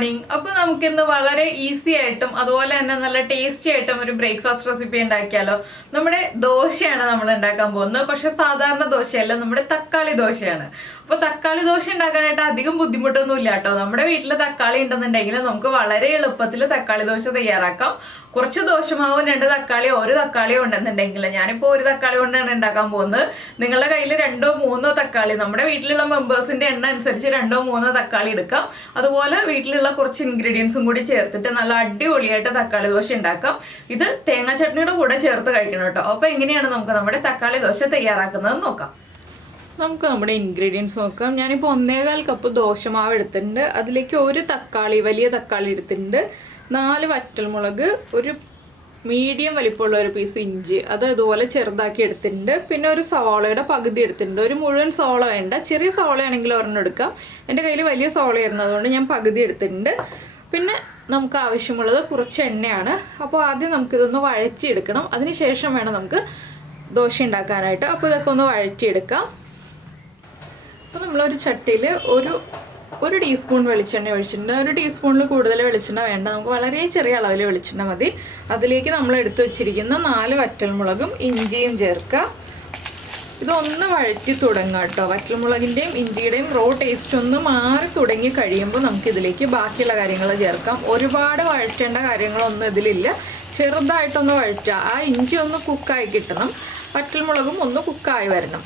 Morning. അപ്പോൾ നമുക്കിന്ന് വളരെ ഈസി ആയിട്ടും അതുപോലെ തന്നെ നല്ല ടേസ്റ്റി ആയിട്ടും ഒരു ബ്രേക്ക്ഫാസ്റ്റ് റെസിപ്പി ഉണ്ടാക്കിയാലോ. നമ്മുടെ ദോശയാണ് നമ്മൾ ഉണ്ടാക്കാൻ പോകുന്നത്. പക്ഷെ സാധാരണ ദോശയല്ല, നമ്മുടെ തക്കാളി ദോശയാണ്. അപ്പോൾ തക്കാളി ദോശ ഉണ്ടാക്കാനായിട്ട് അധികം ബുദ്ധിമുട്ടൊന്നും ഇല്ല കേട്ടോ. നമ്മുടെ വീട്ടിൽ തക്കാളി ഉണ്ടെന്നുണ്ടെങ്കിൽ നമുക്ക് വളരെ എളുപ്പത്തിൽ തക്കാളി ദോശ തയ്യാറാക്കാം. കുറച്ച് ദോശമാവും 2 തക്കാളിയോ 1 തക്കാളിയോ ഉണ്ടെന്നുണ്ടെങ്കിൽ, ഞാനിപ്പോൾ 1 തക്കാളി കൊണ്ടാണ് ഉണ്ടാക്കാൻ പോകുന്നത്. നിങ്ങളുടെ കയ്യിൽ 2 or 3 തക്കാളി, നമ്മുടെ വീട്ടിലുള്ള മെമ്പേഴ്സിന്റെ എണ്ണം അനുസരിച്ച് 2 or 3 തക്കാളി എടുക്കാം. അതുപോലെ വീട്ടിലുള്ള കുറച്ച് ഇൻഗ്രീഡിയൻസും കൂടി ചേർത്തിട്ട് നല്ല അടിപൊളിയായിട്ട് തക്കാളി ദോശ ഉണ്ടാക്കാം. ഇത് തേങ്ങാ ചട്നിയുടെ കൂടെ ചേർത്ത് കഴിക്കണം കേട്ടോ. അപ്പോൾ എങ്ങനെയാണ് നമുക്ക് നമ്മുടെ തക്കാളി ദോശ തയ്യാറാക്കുന്നത് നോക്കാം. നമുക്ക് നമ്മുടെ ഇൻഗ്രീഡിയൻസ് നോക്കാം. ഞാനിപ്പോൾ 1.25 കപ്പ് ദോശമാവ് എടുത്തിട്ടുണ്ട്. അതിലേക്ക് 1 തക്കാളി, വലിയ തക്കാളി എടുത്തിട്ടുണ്ട്, 4 വറ്റൽമുളക്, ഒരു മീഡിയം വലിപ്പമുള്ള ഒരു പീസ് ഇഞ്ചി, അത് ഇതുപോലെ ചെറുതാക്കി എടുത്തിട്ടുണ്ട്. പിന്നെ ഒരു സവാളയുടെ പകുതി എടുത്തിട്ടുണ്ട്. ഒരു മുഴുവൻ സവാള വേണ്ട, ചെറിയ സവാളയാണെങ്കിൽ ഒരെണ്ണം എടുക്കാം. എൻ്റെ കയ്യിൽ വലിയ സവാളയായിരുന്നു, അതുകൊണ്ട് ഞാൻ പകുതി എടുത്തിട്ടുണ്ട്. പിന്നെ നമുക്ക് ആവശ്യമുള്ളത് കുറച്ച് എണ്ണയാണ്. അപ്പോൾ ആദ്യം നമുക്കിതൊന്ന് വഴറ്റിയെടുക്കണം. അതിന് ശേഷം വേണം നമുക്ക് ദോശ ഉണ്ടാക്കാനായിട്ട്. അപ്പോൾ ഇതൊക്കെ ഒന്ന് വഴറ്റിയെടുക്കാം. അപ്പോൾ നമ്മളൊരു ചട്ടിയിൽ ഒരു ടീസ്പൂൺ വെളിച്ചെണ്ണ ഒഴിച്ചിട്ടുണ്ട്. 1 ടീസ്പൂണിൽ കൂടുതൽ വെളിച്ചെണ്ണ വേണ്ട, നമുക്ക് വളരെ ചെറിയ അളവിൽ വെളിച്ചെണ്ണ മതി. അതിലേക്ക് നമ്മൾ എടുത്തു വെച്ചിരിക്കുന്ന 4 വറ്റൽമുളകും ഇഞ്ചിയും ചേർക്കുക. ഇതൊന്ന് വഴറ്റി തുടങ്ങുക കേട്ടോ. വറ്റൽമുളകിൻ്റെയും ഇഞ്ചിയുടെയും റോ ടേസ്റ്റ് ഒന്ന് മാറി തുടങ്ങി കഴിയുമ്പോൾ നമുക്കിതിലേക്ക് ബാക്കിയുള്ള കാര്യങ്ങൾ ചേർക്കാം. ഒരുപാട് വഴറ്റേണ്ട കാര്യങ്ങളൊന്നും ഇതിലില്ല, ചെറുതായിട്ടൊന്ന് വഴറ്റുക. ആ ഇഞ്ചി ഒന്ന് കുക്കായി കിട്ടണം, വറ്റൽമുളകും ഒന്ന് കുക്കായി വരണം.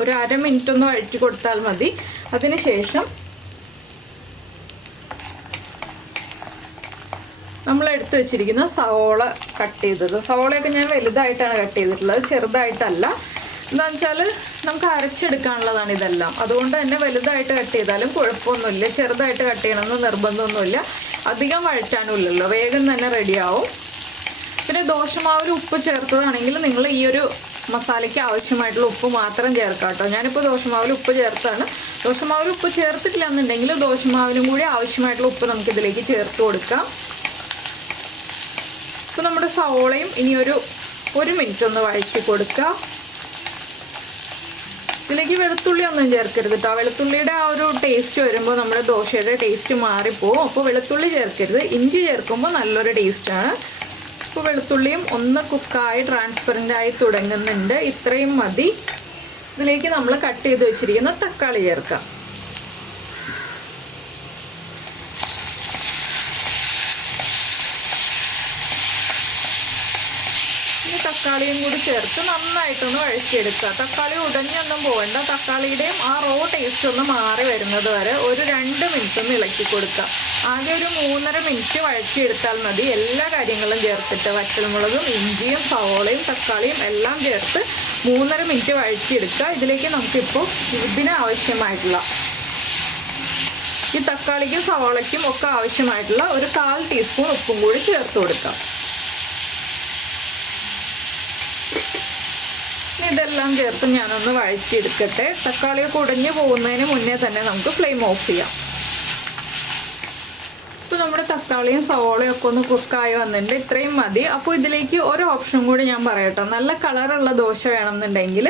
ഒരു 1/2 മിനിറ്റ് ഒന്ന് വഴറ്റി കൊടുത്താൽ മതി. അതിനുശേഷം നമ്മൾ എടുത്തു വെച്ചിരിക്കുന്ന സവോള കട്ട് ചെയ്തത്, സവോളയൊക്കെ ഞാൻ വലുതായിട്ടാണ് കട്ട് ചെയ്തിട്ടുള്ളത്, ചെറുതായിട്ടല്ല. എന്താണെന്ന് വെച്ചാൽ നമുക്ക് അരച്ചെടുക്കാനുള്ളതാണ് ഇതെല്ലാം, അതുകൊണ്ട് തന്നെ വലുതായിട്ട് കട്ട് ചെയ്താലും കുഴപ്പമൊന്നുമില്ല. ചെറുതായിട്ട് കട്ട് ചെയ്യണമെന്ന് നിർബന്ധമൊന്നുമില്ല, അധികം വഴറ്റാനുമില്ലല്ലോ, വേഗം തന്നെ റെഡിയാവും. പിന്നെ ദോശമാവിൽ ഉപ്പ് ചേർത്തതാണെങ്കിൽ നിങ്ങൾ ഈ ഒരു മസാലയ്ക്ക് ആവശ്യമായിട്ടുള്ള ഉപ്പ് മാത്രം ചേർക്കാം കേട്ടോ. ഞാനിപ്പോൾ ദോശമാവിൽ ഉപ്പ് ചേർത്താണ്. ദോശമാവിൽ ഉപ്പ് ചേർത്തിട്ടില്ല എന്നുണ്ടെങ്കിൽ ദോശമാവിലും കൂടി ആവശ്യമായിട്ടുള്ള ഉപ്പ് നമുക്കിതിലേക്ക് ചേർത്ത് കൊടുക്കാം. ഇപ്പോൾ നമ്മുടെ സവോളയും ഇനി ഒരു മിനിറ്റ് ഒന്ന് വഴറ്റി കൊടുക്കുക. ഇതിലേക്ക് വെളുത്തുള്ളി ഒന്നും ചേർക്കരുത് കേട്ടോ. വെളുത്തുള്ളിയുടെ ആ ഒരു ടേസ്റ്റ് വരുമ്പോൾ നമ്മുടെ ദോശയുടെ ടേസ്റ്റ് മാറിപ്പോവും. അപ്പോൾ വെളുത്തുള്ളി ചേർക്കരുത്. ഇഞ്ചി ചേർക്കുമ്പോൾ നല്ലൊരു ടേസ്റ്റാണ്. ഇപ്പോൾ വെളുത്തുള്ളിയും ഒന്ന് കുക്കായി ട്രാൻസ്പെറൻ്റായി തുടങ്ങുന്നുണ്ട്. ഇത്രയും മതി. ഇതിലേക്ക് നമ്മൾ കട്ട് ചെയ്ത് വെച്ചിരിക്കുന്ന തക്കാളി ചേർക്കാം. ഇനി തക്കാളിയും കൂടി ചേർത്ത് നന്നായിട്ടൊന്ന് വഴറ്റിയെടുക്കുക. തക്കാളി ഉടഞ്ഞൊന്നും പോകണ്ട. തക്കാളിയുടെയും ആ റോ ടേസ്റ്റ് ഒന്ന് മാറി വരുന്നത് വരെ ഒരു 2 മിനിറ്റ് ഒന്ന് ഇളക്കി കൊടുക്കുക. ആദ്യം ഒരു 3.5 മിനിറ്റ് വഴറ്റിയെടുത്താൽ മതി. എല്ലാ കാര്യങ്ങളും ചേർത്തിട്ട് വറ്റൽമുളകും ഇഞ്ചിയും സവോളയും തക്കാളിയും എല്ലാം ചേർത്ത് 3.5 മിനിറ്റ് വഴറ്റിയെടുക്കുക. ഇതിലേക്ക് നമുക്കിപ്പോൾ ഇതിനാവശ്യമായിട്ടുള്ള ഈ തക്കാളിക്കും സവോളയ്ക്കും ഒക്കെ ആവശ്യമായിട്ടുള്ള ഒരു 1/4 ടീസ്പൂൺ ഉപ്പും കൂടി ചേർത്ത് കൊടുക്കാം. ഇതെല്ലാം ചേർത്ത് ഞാനൊന്ന് വഴറ്റിയെടുക്കട്ടെ. തക്കാളിയൊക്കെ ഉടഞ്ഞു പോകുന്നതിന് മുന്നേ തന്നെ നമുക്ക് ഫ്ലെയിം ഓഫ് ചെയ്യാം. ഇപ്പോൾ നമ്മുടെ തക്കാളിയും സവോളയും ഒക്കെ ഒന്ന് കുക്കായി വന്നിട്ടുണ്ട്. ഇത്രയും മതി. അപ്പോൾ ഇതിലേക്ക് ഒരു ഓപ്ഷൻ കൂടി ഞാൻ പറയട്ടോ. നല്ല കളറുള്ള ദോശ വേണമെന്നുണ്ടെങ്കിൽ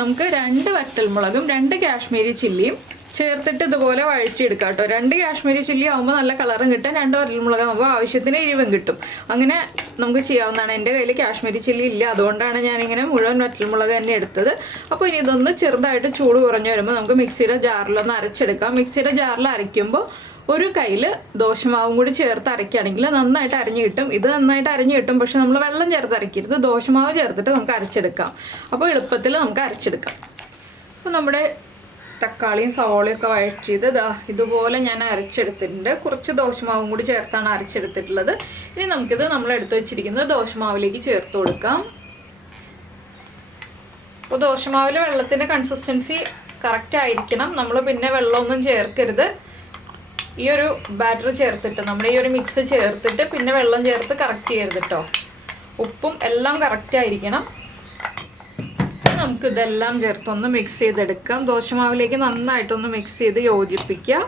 നമുക്ക് 2 വറ്റൽമുളകും 2 കാശ്മീരി ചില്ലിയും ചേർത്തിട്ട് ഇതുപോലെ വഴറ്റിയെടുക്കാം കേട്ടോ. 2 കാശ്മീരി ചില്ലി ആകുമ്പോൾ നല്ല കളറും കിട്ടും, 2 വറ്റൽമുളകാകുമ്പോൾ ആവശ്യത്തിന് എരിവും കിട്ടും. അങ്ങനെ നമുക്ക് ചെയ്യാവുന്നതാണ്. എൻ്റെ കയ്യിൽ കാശ്മീരി ചില്ലി ഇല്ല, അതുകൊണ്ടാണ് ഞാനിങ്ങനെ മുഴുവൻ വറ്റൽമുളക് തന്നെ എടുത്തത്. അപ്പോൾ ഇനി ഇതൊന്ന് ചെറുതായിട്ട് ചൂട് കുറഞ്ഞു വരുമ്പോൾ നമുക്ക് മിക്സിയുടെ ജാറിലൊന്ന് അരച്ചെടുക്കാം. മിക്സിയുടെ ജാറിൽ അരയ്ക്കുമ്പോൾ ഒരു കയ്യിൽ ദോശമാവും കൂടി ചേർത്ത് അരയ്ക്കുകയാണെങ്കിൽ നന്നായിട്ട് അരഞ്ഞു കിട്ടും. ഇത് നന്നായിട്ട് അരഞ്ഞു കിട്ടും, പക്ഷെ നമ്മൾ വെള്ളം ചേർത്ത് അരയ്ക്കരുത്. ദോശമാവ് ചേർത്തിട്ട് നമുക്ക് അരച്ചെടുക്കാം. അപ്പോൾ എളുപ്പത്തിൽ നമുക്ക് അരച്ചെടുക്കാം. അപ്പോൾ നമ്മുടെ തക്കാളിയും സവോളയും ഒക്കെ വഴറ്റിയത് ഇതുപോലെ ഞാൻ അരച്ചെടുത്തിട്ടുണ്ട്. കുറച്ച് ദോശമാവും കൂടി ചേർത്താണ് അരച്ചെടുത്തിട്ടുള്ളത്. ഇനി നമുക്കിത് നമ്മൾ എടുത്തു വെച്ചിരിക്കുന്നത് ദോശമാവിലേക്ക് ചേർത്ത് കൊടുക്കാം. അപ്പോൾ ദോശമാവിൽ വെള്ളത്തിൻ്റെ കൺസിസ്റ്റൻസി കറക്റ്റ് ആയിരിക്കണം. നമ്മൾ പിന്നെ വെള്ളമൊന്നും ചേർക്കരുത്. ഈ ഒരു ബാറ്റർ ചേർത്തിട്ട് നമ്മുടെ ഈ ഒരു മിക്സ് ചേർത്തിട്ട് പിന്നെ വെള്ളം ചേർത്ത് കറക്റ്റ് ചെയ്യരുത് കേട്ടോ. ഉപ്പും എല്ലാം കറക്റ്റ് ആയിരിക്കണം. നമുക്ക് ഇതെല്ലാം ചേർത്തൊന്ന് മിക്സ് ചെയ്തെടുക്കാം. ദോശമാവിലേക്ക് നന്നായിട്ടൊന്ന് മിക്സ് ചെയ്ത് യോജിപ്പിക്കുക.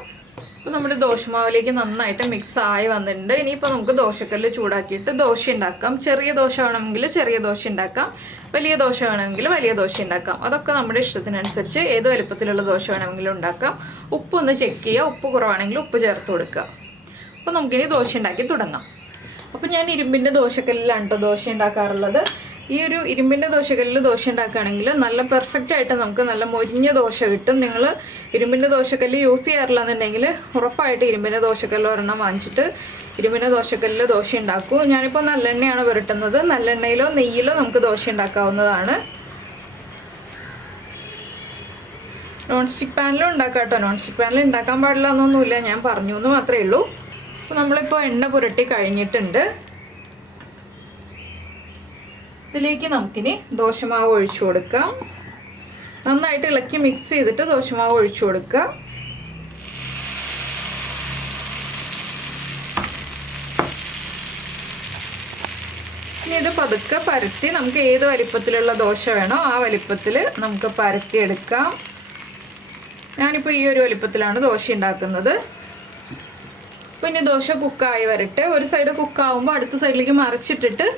അപ്പോൾ നമ്മുടെ ദോശമാവിലേക്ക് നന്നായിട്ട് മിക്സ് ആയി വന്നിട്ടുണ്ട്. ഇനിയിപ്പോൾ നമുക്ക് ദോശക്കല്ല് ചൂടാക്കിയിട്ട് ദോശ ഉണ്ടാക്കാം. ചെറിയ ദോശ വേണമെങ്കിൽ ചെറിയ ദോശ ഉണ്ടാക്കാം. വലിയ ദോശ വേണമെങ്കിൽ വലിയ ദോശ ഉണ്ടാക്കാം. അതൊക്കെ നമ്മുടെ ഇഷ്ടത്തിനനുസരിച്ച് ഏത് വലുപ്പത്തിലുള്ള ദോശ വേണമെങ്കിലും ഉണ്ടാക്കാം. ഉപ്പ് ഒന്ന് ചെക്ക് ചെയ്യുക, ഉപ്പ് കുറവാണെങ്കിൽ ഉപ്പ് ചേർത്ത് കൊടുക്കുക. അപ്പോൾ നമുക്കിനി ദോശ ഉണ്ടാക്കി തുടങ്ങാം. അപ്പോൾ ഞാൻ ഇരുമ്പിൻ്റെ ദോശക്കല്ലിലാണ് കേട്ടോ ദോശ ഉണ്ടാക്കാറുള്ളത്. ഈ ഒരു ഇരുമ്പിൻ്റെ ദോശക്കല്ലിൽ ദോശ ഉണ്ടാക്കുകയാണെങ്കിൽ നല്ല പെർഫെക്റ്റ് ആയിട്ട് നമുക്ക് നല്ല മൊരിഞ്ഞ ദോശ കിട്ടും. നിങ്ങൾ ഇരുമ്പിൻ്റെ ദോശക്കല്ല് യൂസ് ചെയ്യാറില്ല എന്നുണ്ടെങ്കിൽ ഉറപ്പായിട്ട് ഇരുമ്പിൻ്റെ ദോശക്കല്ല് ഒരെണ്ണം വാങ്ങിച്ചിട്ട് ഇരുമ്പിൻ്റെ ദോശക്കല്ലിൽ ദോശ ഉണ്ടാക്കൂ. ഞാനിപ്പോൾ നല്ലെണ്ണയാണ് പുരട്ടുന്നത്. നല്ലെണ്ണയിലോ നെയ്യിലോ നമുക്ക് ദോശ ഉണ്ടാക്കാവുന്നതാണ്. നോൺ സ്റ്റിക്ക് പാനിലും ഉണ്ടാക്കാം കേട്ടോ. നോൺ സ്റ്റിക്ക് പാനിൽ ഉണ്ടാക്കാൻ പാടില്ല എന്നൊന്നുമില്ല, ഞാൻ പറഞ്ഞു എന്ന് മാത്രമേ ഉള്ളൂ. അപ്പോൾ നമ്മളിപ്പോൾ എണ്ണ പുരട്ടി കഴിഞ്ഞിട്ടുണ്ട്. ഇതിലേക്ക് നമുക്കിനി ദോശമാവ് ഒഴിച്ചു കൊടുക്കാം. നന്നായിട്ട് ഇളക്കി മിക്സ് ചെയ്തിട്ട് ദോശമാവ് ഒഴിച്ചു കൊടുക്കുക. ഇനി ഇത് പതുക്കെ പരത്തി നമുക്ക് ഏത് വലിപ്പത്തിലുള്ള ദോശ വേണോ ആ വലിപ്പത്തിൽ നമുക്ക് പരത്തിയെടുക്കാം. ഞാനിപ്പോൾ ഈ ഒരു വലിപ്പത്തിലാണ് ദോശ ഉണ്ടാക്കുന്നത്. അപ്പോൾ ഇനി ദോശ കുക്കായി വരട്ടെ. ഒരു സൈഡ് കുക്കാവുമ്പോൾ അടുത്ത സൈഡിലേക്ക് മറിച്ചിട്ടിട്ട്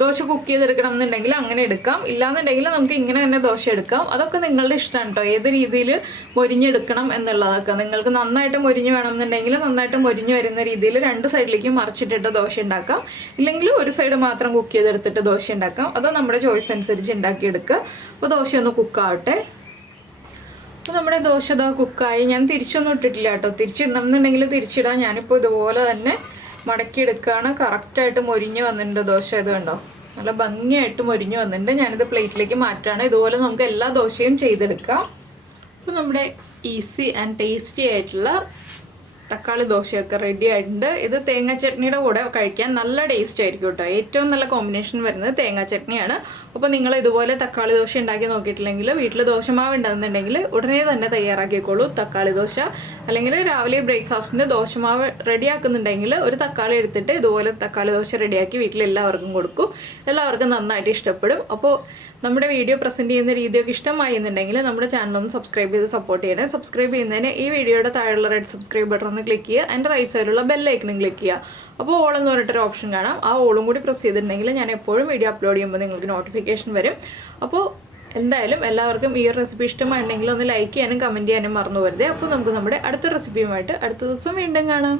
ദോശ കുക്ക് ചെയ്തെടുക്കണം എന്നുണ്ടെങ്കിൽ അങ്ങനെ എടുക്കാം. ഇല്ലാന്നുണ്ടെങ്കിൽ നമുക്ക് ഇങ്ങനെ തന്നെ ദോശ എടുക്കാം. അതൊക്കെ നിങ്ങളുടെ ഇഷ്ടമാണ് കേട്ടോ, ഏത് രീതിയിൽ മൊരിഞ്ഞെടുക്കണം എന്നുള്ളതൊക്കെ. നിങ്ങൾക്ക് നന്നായിട്ട് മൊരിഞ്ഞ് വേണമെന്നുണ്ടെങ്കിൽ നന്നായിട്ട് മൊരിഞ്ഞ് വരുന്ന രീതിയിൽ രണ്ട് സൈഡിലേക്ക് മറിച്ചിട്ടിട്ട് ദോശ ഉണ്ടാക്കാം. ഇല്ലെങ്കിൽ ഒരു സൈഡ് മാത്രം കുക്ക് ചെയ്തെടുത്തിട്ട് ദോശ ഉണ്ടാക്കാം. അത് നമ്മുടെ ചോയ്സ് അനുസരിച്ച് ഉണ്ടാക്കിയെടുക്കുക. അപ്പോൾ ദോശ ഒന്ന് കുക്കാവട്ടെ. അപ്പോൾ നമ്മുടെ ദോശ ഇതാ കുക്കായി. ഞാൻ തിരിച്ചൊന്നും ഇട്ടിട്ടില്ല കേട്ടോ. തിരിച്ചിടണം എന്നുണ്ടെങ്കിൽ തിരിച്ചിടാം. ഞാനിപ്പോൾ ഇതുപോലെ തന്നെ മടക്കിയെടുക്കുകയാണ്. കറക്റ്റായിട്ട് മൊരിഞ്ഞ് വന്നിട്ടുണ്ട് ദോശ. ഇത് കണ്ടോ, നല്ല ഭംഗിയായിട്ട് മൊരിഞ്ഞ് വന്നിട്ടുണ്ട്. ഞാനിത് പ്ലേറ്റിലേക്ക് മാറ്റുകയാണ്. ഇതുപോലെ നമുക്ക് എല്ലാ ദോശയും ചെയ്തെടുക്കാം. അപ്പോൾ നമ്മുടെ ഈസി ആൻഡ് ടേസ്റ്റി ആയിട്ടുള്ള തക്കാളി ദോശയൊക്കെ റെഡി ആയിട്ടുണ്ട്. ഇത് തേങ്ങ ചട്നിയുടെ കൂടെ കഴിക്കാൻ നല്ല ടേസ്റ്റ് ആയിരിക്കും കേട്ടോ. ഏറ്റവും നല്ല കോമ്പിനേഷൻ വരുന്നത് തേങ്ങ ചട്നിയാണ്. അപ്പോൾ നിങ്ങൾ ഇതുപോലെ തക്കാളി ദോശ ഉണ്ടാക്കി നോക്കിയിട്ടില്ലെങ്കിൽ വീട്ടിൽ ദോശമാവ് ഉണ്ടെന്നുണ്ടെങ്കിൽ ഉടനെ തന്നെ തയ്യാറാക്കിക്കോളൂ തക്കാളി ദോശ. അല്ലെങ്കിൽ രാവിലെ ബ്രേക്ക്ഫാസ്റ്റിന് ദോശമാവ് റെഡിയാക്കുന്നുണ്ടെങ്കിൽ ഒരു തക്കാളി എടുത്തിട്ട് ഇതുപോലെ തക്കാളി ദോശ റെഡിയാക്കി വീട്ടിൽ എല്ലാവർക്കും കൊടുക്കും. എല്ലാവർക്കും നന്നായിട്ട് ഇഷ്ടപ്പെടും. അപ്പോൾ നമ്മുടെ വീഡിയോ പ്രസൻറ്റ് ചെയ്യുന്ന രീതിയൊക്കെ ഇഷ്ടമായി എന്നുണ്ടെങ്കിൽ നമ്മുടെ ചാനലൊന്ന് സബ്സ്ക്രൈബ് ചെയ്ത് സപ്പോർട്ട് ചെയ്യണേ. സബ്സ്ക്രൈബ് ചെയ്യുന്നതിന് ഈ വീഡിയോയുടെ താഴെയുള്ള റെഡ് സബ്സ്ക്രൈബ് ബട്ടൺ ഒന്ന് ക്ലിക്ക് ചെയ്യുക. എൻ്റെ റൈറ്റ് സൈഡിലുള്ള ബെല്ലൈക്കണും ക്ലിക്ക് ചെയ്യുക. അപ്പോൾ ഓൾ എന്ന് പറഞ്ഞിട്ടൊരു ഓപ്ഷൻ കാണാം. ആ ഓളും കൂടി പ്രസ് ചെയ്തിട്ടുണ്ടെങ്കിൽ ഞാൻ എപ്പോഴും വീഡിയോ അപ്ലോഡ് ചെയ്യുമ്പോൾ നിങ്ങൾക്ക് നോട്ടിഫിക്കേഷൻ വരും. അപ്പോൾ എന്തായാലും എല്ലാവർക്കും ഈ ഒരു റെസിപ്പി ഇഷ്ടമായിട്ടുണ്ടെങ്കിൽ ഒന്ന് ലൈക്ക് ചെയ്യാനും കമൻറ്റ് ചെയ്യാനും മറന്നു പോകരുത്. അപ്പോൾ നമുക്ക് നമ്മുടെ അടുത്ത റെസിപ്പിയുമായിട്ട് അടുത്ത ദിവസം വീണ്ടും കാണാം.